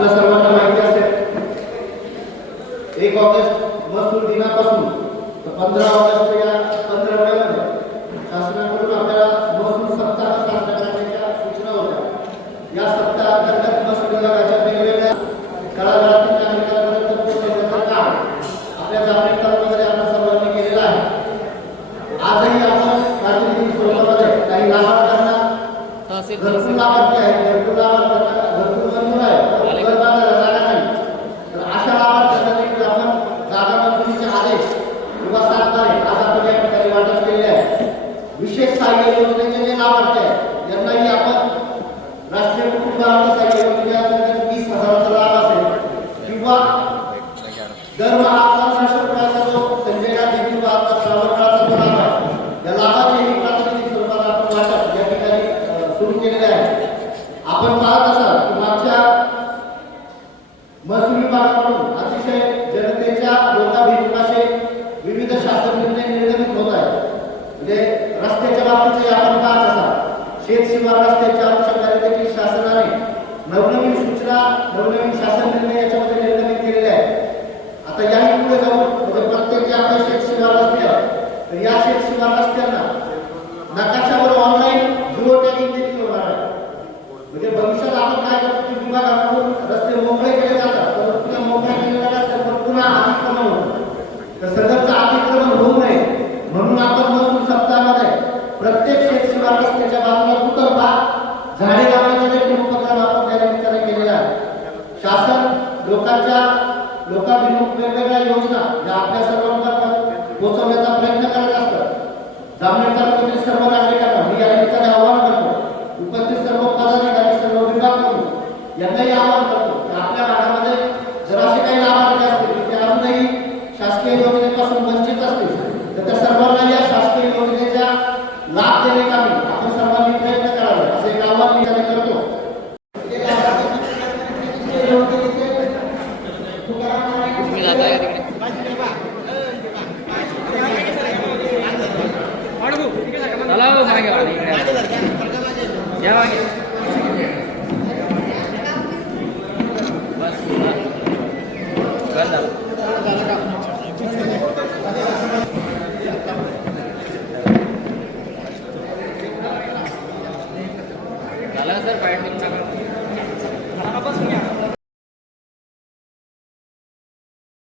आपल्या सर्वांना माहिती असेल एक ऑगस्ट महसूल दिनापासून तर पंधरा ऑगस्ट या पंधरवड्यामध्ये शासनाकडून आपल्याला महसूल सप्ताह साजरा करण्याच्या सूचना होत्या. या सप्ताहाअंतर्गत महसूल विभागाच्या वेगवेगळ्या तळागाळातील नागरिकांपर्यंत पोहोचवण्याचं काम आपल्या जागतिक तत्वामध्ये आपण सर्वांनी केलेलं आहे. आजही आपण प्रातिनिधिक स्वरूपामध्ये काही लाभार्थ्यांना घरकुल लाभार्थी आहेत घरकुल लाभार्थ्यांना घरकुल मंजूर आहे पण घर बांधायला जागा नाही तर अशा लाभार्थ्यांना देखील आपण जागा मंजुरीचे आदेश किंवा सात तारीख आज आपण या ठिकाणी वाटप केलेले आहे विशेष सहाय्य योजनेचे जे लाभार्थी आहेत आपण राष्ट्रीय कुटुंब आरोग्य वीस हजाराचा लाभ असेल किंवा दरमहा पंधराशे रुपयाचा जो संजय गांधी किंवा आता जो लाभ आहे लाभाचेही स्वरूपात आपण वाटप या ठिकाणी सुरू केलेले आहे. आपण पाहत असाल की मागच्या महसूल विभागाकडून अतिशय जनतेच्या लोकाभिमुखाचे विविध शासन निर्णय निर्गमित होत आहेत म्हणजे रस्त्याच्या बाबतीतही आपण पाहत असाल शेत शिवार रस्त्याच्या अनुषंगाने देखील शासनाने नवनवीन सूचना नवनवीन शासन निर्णय याच्यामध्ये निर्गमित केलेले आहेत आता याही पुढे जाऊन म्हणजे प्रत्येक जे आपले शेत शिवार रस्ते आहेत तर या शेत शिवार रस्त्यांना नकाशावर ऑनलाईन जिओ टॅगिंग देखील होणार आहे. म्हणजे भविष्यात आपण काय करतो की विभागाकडून रस्ते मोकळे केले जातात परंतु त्या मोकळ्या केलेल्या रस्त्यावर पुन्हा अतिक्रमण होतं तर सदरचं अतिक्रमण होऊ नये म्हणून आपण महसूल सप्ताहामध्ये प्रत्येक शेत शिवार रस्त्याच्या बाजूला दुतर्फा झाडे लावण्याचा देखील उपक्रम आपण त्या निमित्ताने केलेला आहे शासन लोकांच्या लोकाभिमुख वेगवेगळ्या योजना ज्या आपल्या सर्वांपर्यंत पोहोचवण्याचा प्रयत्न जामनेर तालुक्यातील सर्व नागरिकांना मी या निमित्ताने आवाहन करतो उपस्थित सर्व पदाधिकारी सर्व विभाग प्रमुख यांनाही आवाहन करतो की आपल्या भागामध्ये जर असे काही लाभार्थी असतील की ते अजूनही शासकीय योजनेपासून वंचित असतील तर त्या सर्वांना या शासकीय योजनेचा लाभ देण्याकामी आपण सर्वांनी प्रयत्न करावे असे एक आवाहन मी याने करतो. तुम्ही Давай. Hello, sir. Pardon.